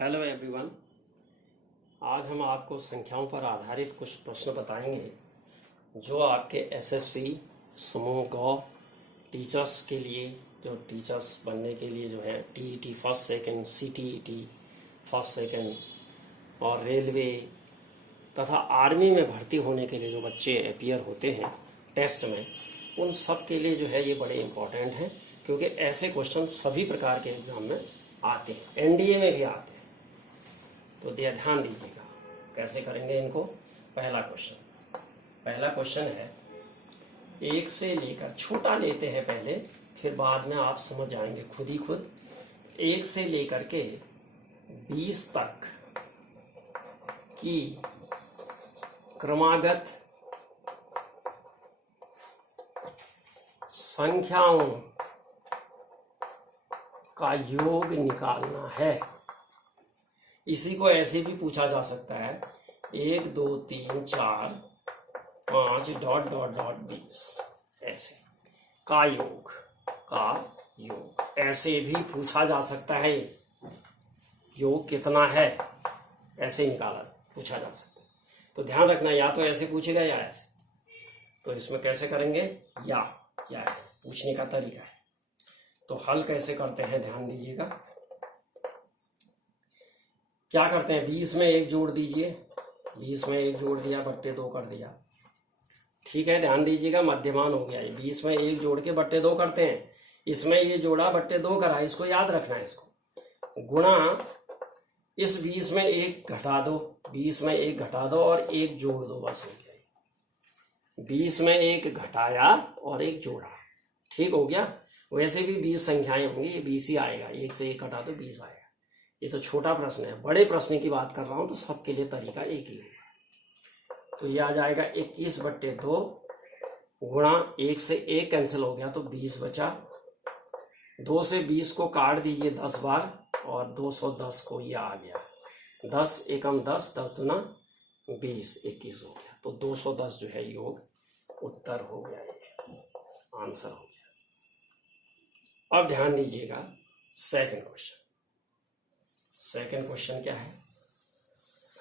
Hello everyone. आज हम आपको संख्याओं पर आधारित कुछ प्रश्न बताएंगे जो आपके एसएससी समूह गौ टीचर्स के लिए, जो टीचर्स बनने के लिए जो है TET first second, CTET first second और रेलवे तथा आर्मी में भर्ती होने के लिए जो बच्चे अपीयर होते हैं टेस्ट में, उन सब के लिए जो है ये बड़े इम्पोर्टेंट हैं, क्योंकि ऐसे क्वेश्चन सभी प्रकार के एग्जाम में आते हैं, एनडीए में भी आते हैं। तो ध्यान दीजिएगा कैसे करेंगे इनको। पहला क्वेश्चन है, एक से लेकर, छोटा लेते हैं पहले, फिर बाद में आप समझ जाएंगे खुद ही खुद। 1 से लेकर के 20 तक की क्रमागत संख्याओं का योग निकालना है। इसी को ऐसे भी पूछा जा सकता है, 1 2 3 4 5 डॉट डॉट डॉट 20, ऐसे का योग ऐसे भी पूछा जा सकता है। योग कितना है ऐसे पूछा जा सकता है। तो ध्यान रखना, या तो ऐसे पूछेगा या ऐसे। तो इसमें कैसे करेंगे, या पूछने का तरीका है। तो हल कैसे करते हैं ध्यान दीजिएगा। क्या करते हैं, 20 में 1 जोड़ दीजिए, 20 में 1 जोड़ दिया, बट्टे 2 कर दिया। ठीक है, ध्यान दीजिएगा, मध्यमान हो गया। 20 में 1 जोड़ के बट्टे 2 करते हैं। इसमें ये जोड़ा, बट्टे 2 करा, इसको याद रखना है। इसको गुणा इस 20 में 1 घटा दो, 20 में 1 घटा दो और 1 जोड़ दो, बस हो गया। 20 में 1 घटाया और 1 जोड़ा, ठीक हो गया। वैसे भी 20 संख्याएं होंगी, ये 20 ही आएगा। 1 से 1 घटा तो 20 आएगा। ये तो छोटा प्रश्न है, बड़े प्रश्न की बात कर रहा हूं तो सबके लिए तरीका एक ही होगा। तो ये आ जाएगा 21/2 गुणा 1 से 1 कैंसिल हो गया तो 20 बचा। 2 से 20 को काट दीजिए 10 बार और 210 को ये आ गया। 10 एकम 10, 10 दूना 20, 21 हो गया। तो 210 जो है योग उत्तर हो गया, ये आंसर हो गया। अब ध्यान दीजिएगा सेकंड क्वेश्चन क्या है,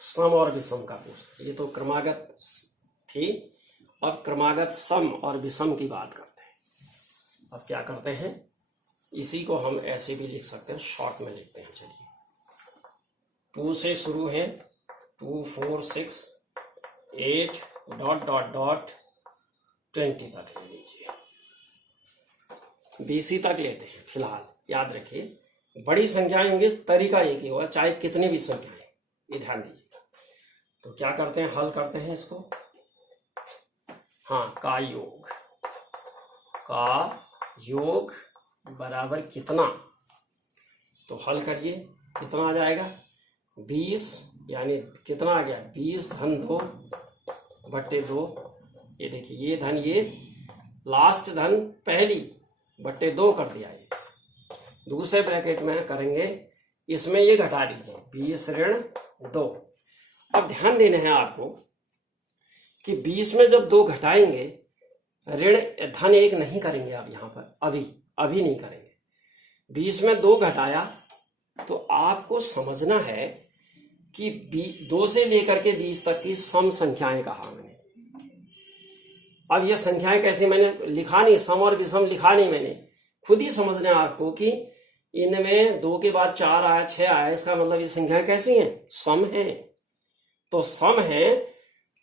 सम और विषम का पूछ। ये तो क्रमागत थी, अब क्रमागत सम और विषम की बात करते हैं। अब क्या करते हैं, इसी को हम ऐसे भी लिख सकते हैं, शॉर्ट में लिखते हैं। चलिए, 2 से शुरू है, 2 4 6 8 डॉट डॉट डॉट 20 तक ले लीजिए। BC तक लेते हैं फिलहाल। याद रखिए, बड़ी संख्याएं होंगी, तरीका एक ही होगा, चाहे कितनी भी संख्याएं, ये ध्यान दीजिएगा। तो क्या करते हैं, हल करते हैं इसको। हाँ, का योग बराबर कितना। तो हल करिए, कितना आ जाएगा, 20, यानी कितना आ गया, 20 धन 2 बट्टे 2। ये देखिए, ये धन, ये लास्ट धन पहली बट्टे 2 कर दिया। ये दूसरे ब्रैकेट में करेंगे, इसमें ये घटा दीजिए, 20 ऋण 2। अब ध्यान देना है आपको कि 20 में जब 2 घटाएंगे, ऋण धन 1 नहीं करेंगे। अब यहां पर अभी नहीं करेंगे। 20 में 2 घटाया तो आपको समझना है कि 2 से लेकर के 20 तक की सम संख्याएं कहा मैंने। अब ये संख्याएं कैसे, मैंने लिखा नहीं, सम और विषम लिखा नहीं मैंने, खुद ही समझना है आपको कि इनमें 2 के बाद 4 आया, 6 आया, इसका मतलब ये संख्याएं कैसी हैं, सम है। तो सम है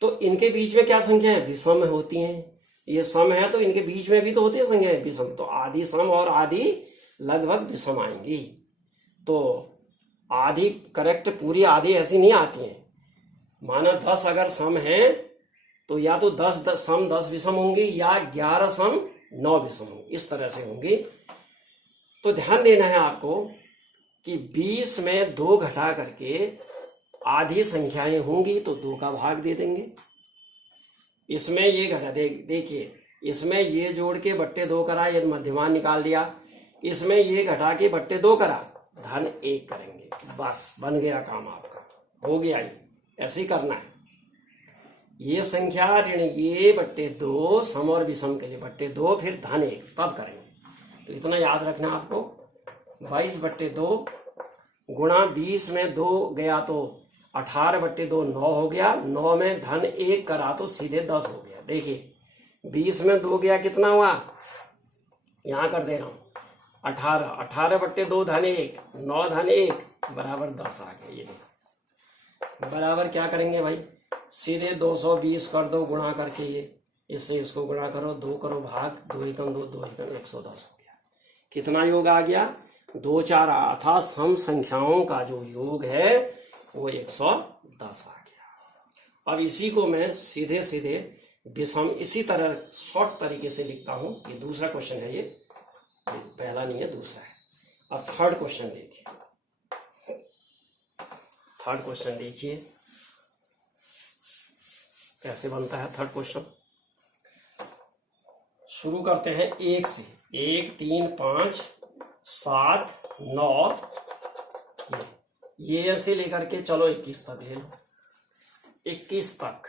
तो इनके बीच में क्या संख्या है, विषम होती हैं। ये सम है तो इनके बीच में भी तो होती है संख्याएं विषम। तो आधी सम और आधी लगभग विषम आएंगी। तो आधी करेक्ट, पूरी आधी ऐसी नहीं आती है। माना 10 अगर सम है तो या तो 10 सम 10 विषम होंगी, या 11 सम 9 विषम होंगी, इस तरह से होंगी। तो ध्यान देना है आपको कि 20 में 2 घटा करके आधी संख्याएं होंगी तो 2 का भाग दे देंगे। इसमें ये घटा देखिए, इसमें ये जोड़ के बट्टे 2 करा, ये मध्यमान निकाल दिया। इसमें ये घटा के बट्टे 2 करा, धन 1 करेंगे, बस बन गया काम आपका, हो गया। ये ऐसे ही करना है। ये संख्या ऋण ये बट्टे 2, सम और विषम के लिए बट्टे 2, फिर धन 1, तब करेंगे। तो इतना याद रखना आपको, 22/2 गुणा 20 में 2 गया तो 18/2 9 हो गया, 9 में धन 1 करा तो सीधे 10 हो गया। देखिए 20 में 2 गया कितना हुआ, यहां कर दे रहा हूं 18, 18/2 धन 1, 9 धन 1 बराबर 10 आ गया। ये बराबर क्या करेंगे भाई, सीधे 220 कर दो गुणा करके, ये इससे इसको गुणा करो, 2 करो भाग, 2 एकम 2, 2 एकम 110 हो गया। कितना योग आ गया, 2 4 अर्थात सम संख्याओं का जो योग है वो 110 आ गया। अब इसी को मैं सीधे सीधे विषम इसी तरह शॉर्ट तरीके से लिखता हूं। ये दूसरा क्वेश्चन है, ये पहला नहीं है, दूसरा है। अब थर्ड क्वेश्चन देखिए, थर्ड क्वेश्चन देखिए कैसे बनता है थर्ड क्वेश्चन। शुरू करते हैं 1 से, 1 3 5 7 9, ये ऐसे लेकर के चलो 21 तक ले लो, 21 तक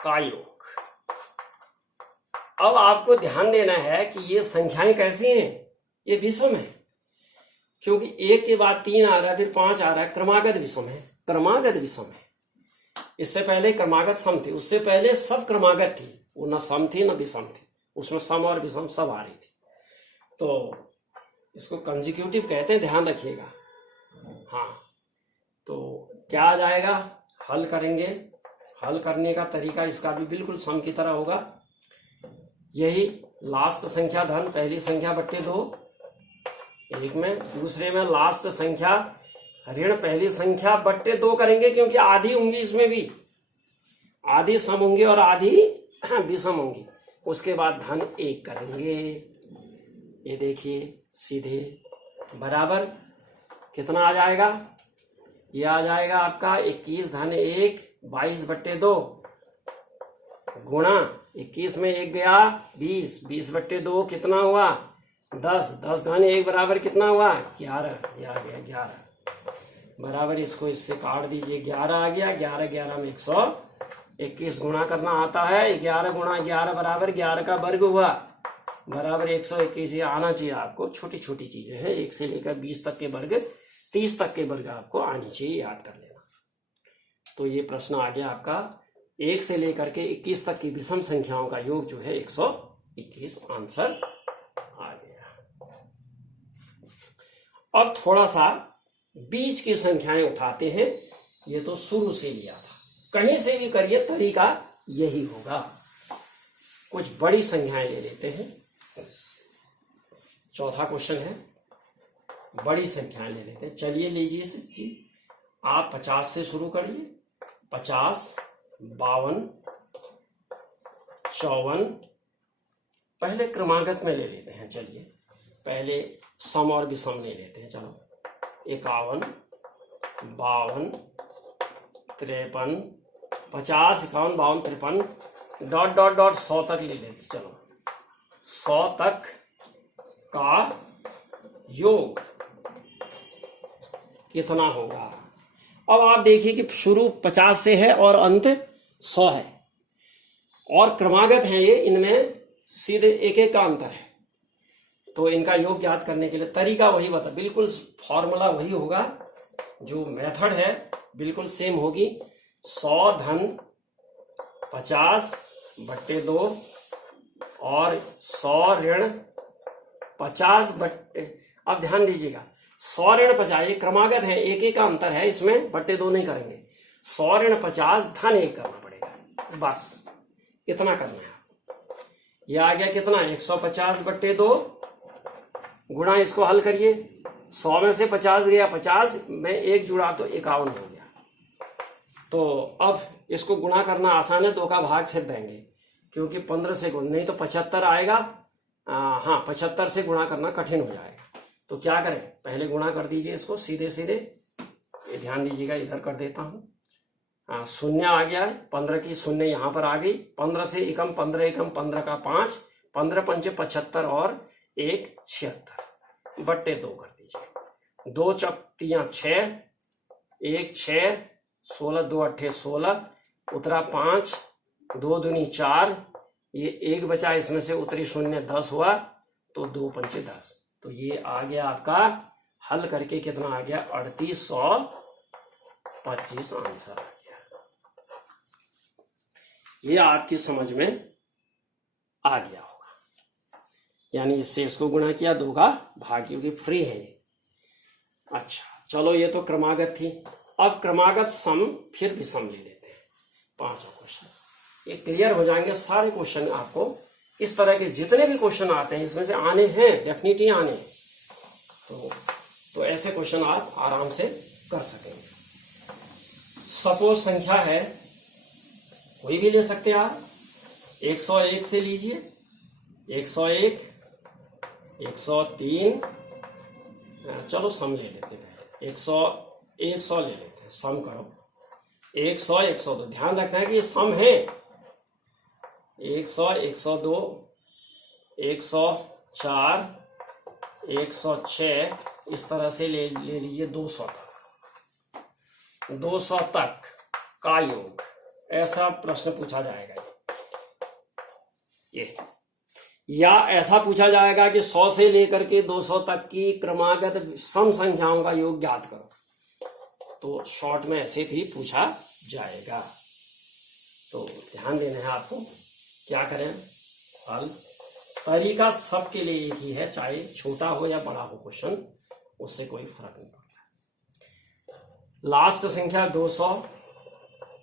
का योग। अब आपको ध्यान देना है कि ये संख्याएं कैसी हैं, ये विषम है, क्योंकि 1 के बाद 3 आ रहा है, फिर 5 आ रहा है, क्रमागत विषम है, क्रमागत विषम है। इससे पहले क्रमागत सम थी, उससे पहले सब क्रमागत थी, वो न सम थी न विषम थी, उसमें सम और विषम सब आ रही थी। तो इसको कंजिक्यूटिव कहते हैं, ध्यान रखिएगा। हाँ, तो क्या आ जाएगा, हल करेंगे, हल करने का तरीका इसका भी बिल्कुल सम की तरह होगा। यही लास्ट संख्या धन पहली संख्या बट्टे 2 एक में, दूसरे में लास्ट संख्या ऋण पहली संख्या बट्टे 2 करेंगे, क्योंकि आधी होंगी, इसमें भी आधी सम होंगे और आधी विषम होंगी। उसके बाद धन 1 करेंगे, ये देखिए सीधे बराबर कितना आ जाएगा, ये आ जाएगा आपका 21 धन 1 22/2 गुणा 21 में 1 गया 20, 20/2 कितना हुआ 10, 10 धन 1 बराबर कितना हुआ 11, ये आ गया 11 बराबर, इसको इससे काट दीजिए, 11 आ गया, 11 11 में 121 गुणा करना आता है, 11 गुणा 11 बराबर 11 का वर्ग हुआ बराबर 121। ये आना चाहिए आपको, छोटी छोटी चीजें हैं, 1 से लेकर 20 तक के वर्ग, 30 तक के वर्ग आपको आनी चाहिए, याद कर लेना। तो ये प्रश्न आ गया आपका 1 से लेकर के 21 तक की विषम संख्याओं का योग जो है 121, आंसर आ गया। अब थोड़ा सा बीच की संख्याएं उठाते हैं, ये तो शुरू से लिया था, कहीं से भी करिए तरीका यही होगा। कुछ बड़ी संख्याएं ले लेते हैं, चौथा क्वेश्चन है, बड़ी संख्याएं ले लेते हैं। चलिए लीजिए जी, आप 50 से शुरू करिए, 50 52 54, पहले क्रमागत में ले लेते हैं। चलिए पहले सम और विषम ले लेते हैं, चलो 51 52 53 50 51 52 53 डॉट डॉट डॉट 100 तक ले लेते, चलो 100 तक का योग कितना होगा। अब आप देखिए कि शुरू 50 से है और अंत 100 है, और क्रमागत है ये, इनमें सीधे एक एक का अंतर है, तो इनका योग ज्ञात करने के लिए तरीका वही बता, बिल्कुल फॉर्मूला वही होगा, जो मेथड है बिल्कुल सेम होगी। 100 धन 50/2 और 100 ऋण 50 बट्टे, अब ध्यान दीजिएगा 100 ऋण 50 ये क्रमागत है, एक एक का अंतर है, इसमें बट्टे 2 नहीं करेंगे, 100 ऋण 50 धन 1 करना पड़ेगा, बस इतना करना है। ये आ गया कितना 150/2 गुणा, इसको हल करिए, 100 में से 50 गया 50 में 1 जुड़ा तो 51 हो गया। तो अब इसको गुणा करना आसान है, 2 का भाग फिर देंगे, क्योंकि 15 से गुण नहीं तो 75 आएगा, हाँ 75 से गुणा करना कठिन हो जाएगा। तो क्या करें, पहले गुणा कर दीजिए इसको सीधे सीधे, ये ध्यान दीजिएगा, इधर कर देता हूं, शून्य आ गया है, 15 की शून्य यहां पर आ गई, 15 से एकम 15 एकम 15 का 5, 15 पंचे 75 और 1 76/2 कर दीजिए, 2 चौक 6, 1 6, 16 2 8 16 उतरा 5, 2 दूनी 4, ये 1 बचा, इसमें से उतरी शून्य 10 हुआ, तो 2 पंचे 10, तो ये आ गया आपका हल करके कितना आ गया 3825 आंसर आ गया। ये आपकी समझ में आ गया होगा। यानी इससे इसको गुणा किया, 2 का भाग, क्योंकि फ्री है ये। अच्छा चलो, ये तो क्रमागत थी। अब क्रमागत सम फिर भी सम ले लेते हैं, 5 क्वेश्चन। ये क्लियर हो जाएंगे सारे क्वेश्चन। आपको इस तरह के जितने भी क्वेश्चन आते हैं इसमें से आने हैं, डेफिनेटली आने। तो ऐसे क्वेश्चन आप आराम से कर सकेंगे। सपोज संख्या है, कोई भी ले सकते हैं आप, 101 से लीजिए, 101, 103, चलो सम ले लेते हैं, 100 ले लेते हैं, सम करो। 100, 102, ध्यान रखना है कि ये सम है। 100, 102, 104, 106, इस तरह से ले लीजिए 200 तक। 200 तक का योग, ऐसा प्रश्न पूछा जाएगा ये। या ऐसा पूछा जाएगा कि 100 से लेकर के 200 तक की क्रमागत सम संख्याओं का योग ज्ञात करो। तो शॉर्ट में ऐसे भी पूछा जाएगा। तो ध्यान देना है आपको। क्या करें, हल तरीका सबके लिए एक ही है, चाहे छोटा हो या बड़ा हो क्वेश्चन, उससे कोई फर्क नहीं पड़ता। लास्ट संख्या 200,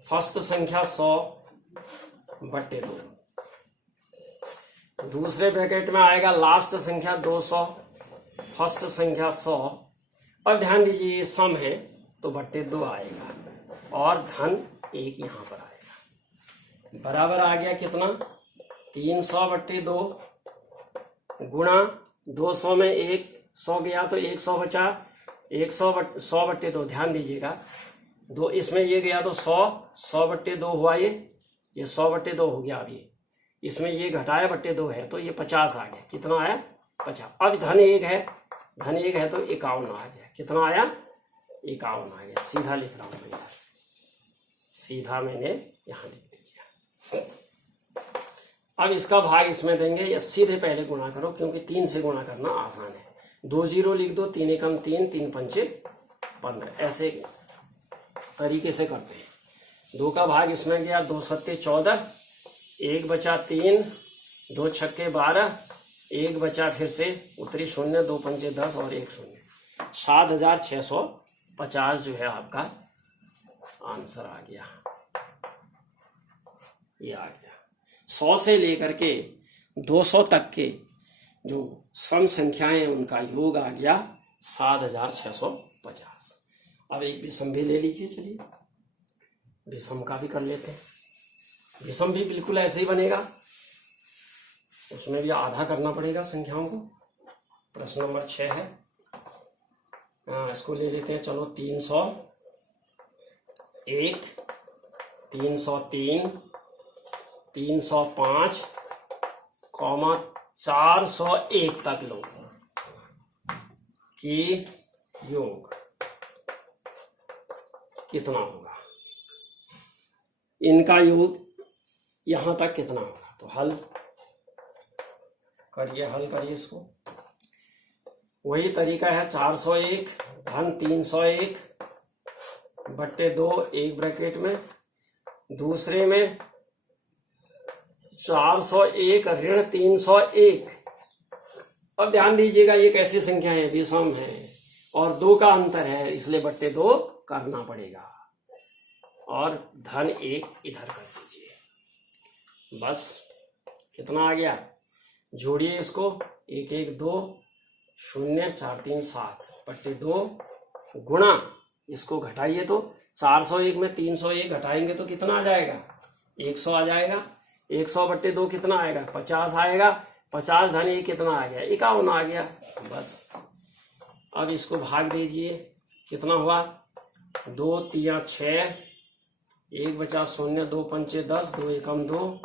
फर्स्ट संख्या 100/2। दूसरे ब्रैकेट में आएगा लास्ट संख्या 200, फर्स्ट संख्या 100। अब ध्यान दीजिए, ये सम है तो /2 आएगा और धन 1 यहां पर आएगा। बराबर आ गया कितना, 300/2 गुणा 200 में 100 गया तो 100 बचा, 100/2। ध्यान दीजिएगा, दो इसमें ये गया तो 100/2 हुआ, ये 100/2 हो गया। अब ये इसमें ये घटाया /2 है तो ये 50 आ गया। कितना आया, 50। अब धन 1 है, धन 1 है तो 51 आ गया। कितना आया, 51 आ गया। सीधा लिख रहा हूं मैं यार, सीधा मैंने यहां लिख दिया। अब इसका भाग इसमें देंगे, या सीधे पहले गुणा करो, क्योंकि 3 से गुणा करना आसान है। 2 0 लिख दो, 3 एकम 3, 3 पंचे 15, ऐसे तरीके से करते हैं। 2 का भाग इसमें गया, 2 सत्ते 14, 1 बचा 3, 2 छक्के 12, 1 बचा फिर से उत्तरी 0, 2 पंचे 10 और 1 0, 7650 जो है आपका आंसर आ गया। ये आ गया। 100 से लेकर के 200 तक के जो सम संख्याएं हैं उनका योग आ गया 7650। अब एक विषम भी ले लीजिए। चलिए विषम का भी कर लेते हैं। विषम भी बिल्कुल ऐसे ही बनेगा, उसमें भी आधा करना पड़ेगा संख्याओं को। प्रश्न नंबर 6 है, इसको ले लेते हैं। चलो 301, 303, 305, 401 तक लो कि योग कितना होगा, इनका योग यहां तक कितना होगा। तो हल करिए इसको। वही तरीका है, 401 धन 301/2, एक ब्रैकेट में, दूसरे में 401 ऋण 301। अब ध्यान दीजिएगा, ये कैसी संख्या है, विषम है और 2 का अंतर है, इसलिए /2 करना पड़ेगा और धन 1 इधर कर दीजिए। बस कितना आ गया, जोड़िए इसको, 1 1 2 0 4 3 7/2 गुणा, इसको घटाइए तो 401 में 301 घटाएंगे तो कितना आ जाएगा, 100 आ जाएगा। 100/2 कितना आएगा, 50 आएगा। 50 धन 1 कितना आ गया, 51 आ गया। बस अब इसको भाग दीजिए, कितना हुआ, 2 3 6, 1 बचा 0, 2 पंचे 10, 2 एकम 2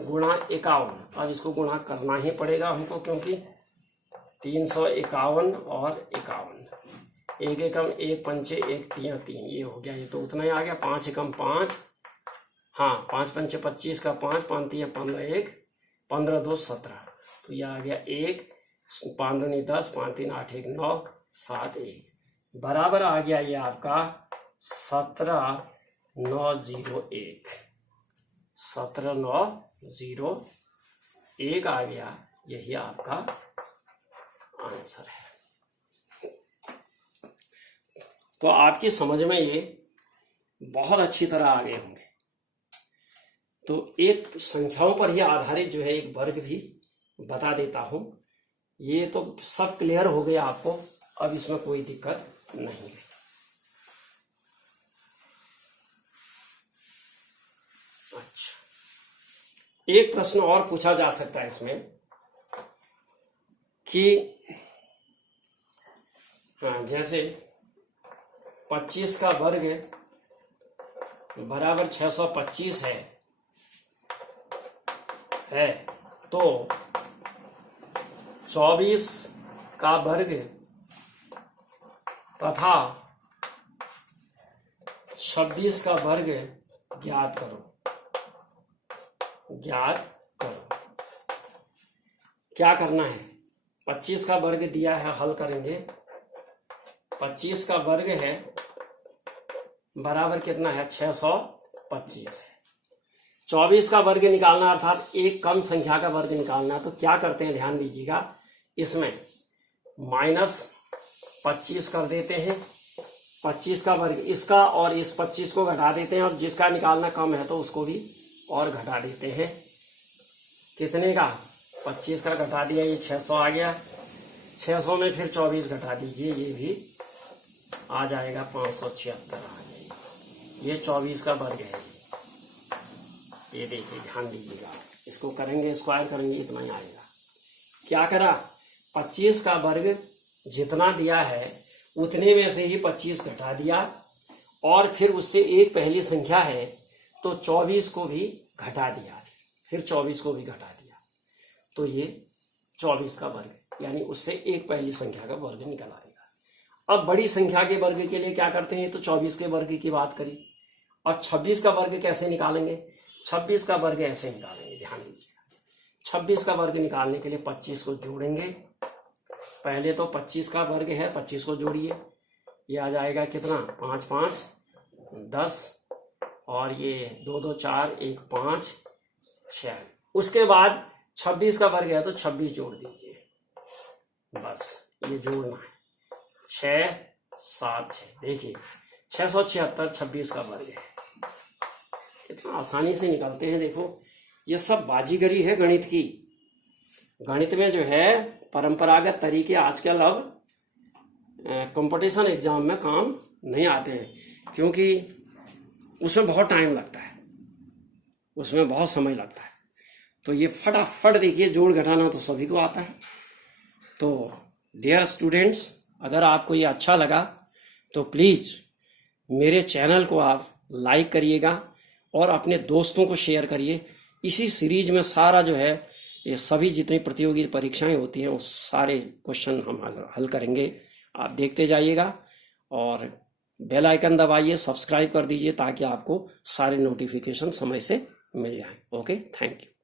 गुणा 51। अब इसको गुणा करना ही पड़ेगा हमको, क्योंकि 351 और 51, 1 एकम 1 पंचे 1 3 3, ये हो गया। ये तो उतना ही आ गया। 5 एकम 5, हाँ 5 पंचे 25 का 5, 5 3 15, 1 15 2 17। तो ये आ गया 1, 5 2 10, 5 3 8 1 9, 71 बराबर आ गया ये आपका 17901। 17901 आ गया, यही आपका आंसर है। तो आपकी समझ में ये बहुत अच्छी तरह आ गए होंगे। तो एक संख्याओं पर ही आधारित जो है एक वर्ग भी बता देता हूं। ये तो सब क्लियर हो गया आपको, अब इसमें कोई दिक्कत नहीं है। अच्छा, एक प्रश्न और पूछा जा सकता है इसमें कि हाँ, जैसे 25 का वर्ग बराबर 625 है तो 24 का वर्ग तथा 26 का वर्ग ज्ञात करो। क्या करना है? 25 का वर्ग दिया है, हल करेंगे। 25 का वर्ग है बराबर कितना है? 625 है। 24 का वर्ग निकालना अर्थात एक कम संख्या का वर्ग निकालना। तो क्या करते हैं, ध्यान दीजिएगा, इसमें -25 कर देते हैं। 25 का वर्ग इसका और इस 25 को घटा देते हैं, और जिसका निकालना कम है तो उसको भी और घटा देते हैं। कितने का? 25 का घटा दिया, ये 600 आ गया। 600 में फिर 24 घटा दीजिए, ये भी आ जाएगा 576 आ जाएगा। ये 24 का वर्ग है। ये देखिए, ध्यान दीजिएगा, इसको करेंगे, स्क्वायर करेंगे, इतना ही आएगा। क्या करा? 25 का वर्ग जितना दिया है उतने में से ही 25 घटा दिया, और फिर उससे एक पहली संख्या है तो 24 को भी घटा दिया, फिर 24 को भी घटा दिया, तो ये 24 का वर्ग, यानी उससे एक पहली संख्या का वर्ग निकल आएगा। अब बड़ी संख्या के वर्ग के लिए क्या करते हैं? तो 24 के वर्ग की बात करी। और 26 का वर्ग कैसे निकालेंगे? 26 का वर्ग ऐसे निकालेंगे, ध्यान दीजिएगा। 26 का वर्ग निकालने के लिए 25 को जोड़ेंगे। पहले तो 25 का वर्ग है, 25 को जोड़िए, ये आ जाएगा कितना? 5 5 10, और ये 2 2 4 1 5 6। उसके बाद 26 का वर्ग है तो 26 जोड़ दीजिए, बस ये जोड़ना है। 6 7 6, देखिए 676 26 का वर्ग है। कितना आसानी से निकालते हैं। देखो, ये सब बाजीगरी है गणित की। गणित में जो है परंपरागत तरीके आजकल अब कंपटीशन एग्जाम में काम नहीं आते हैं, क्योंकि उसमें बहुत टाइम लगता है, उसमें बहुत समय लगता है। तो ये फटाफट देखिए, जोड़ घटाना तो सभी को आता है। तो डियर स्टूडेंट्स, अगर आपको ये अच्छा लगा तो प्लीज़ मेरे चैनल को आप लाइक करिएगा और अपने दोस्तों को शेयर करिए। इसी सीरीज में सारा जो है ये सभी जितनी प्रतियोगी परीक्षाएं होती हैं उस सारे क्वेश्चन हम हल करेंगे। आप देखते जाइएगा और बेल आइकन दबाइए, सब्सक्राइब कर दीजिए ताकि आपको सारे नोटिफिकेशन समय से मिल जाएं। Okay, thank you.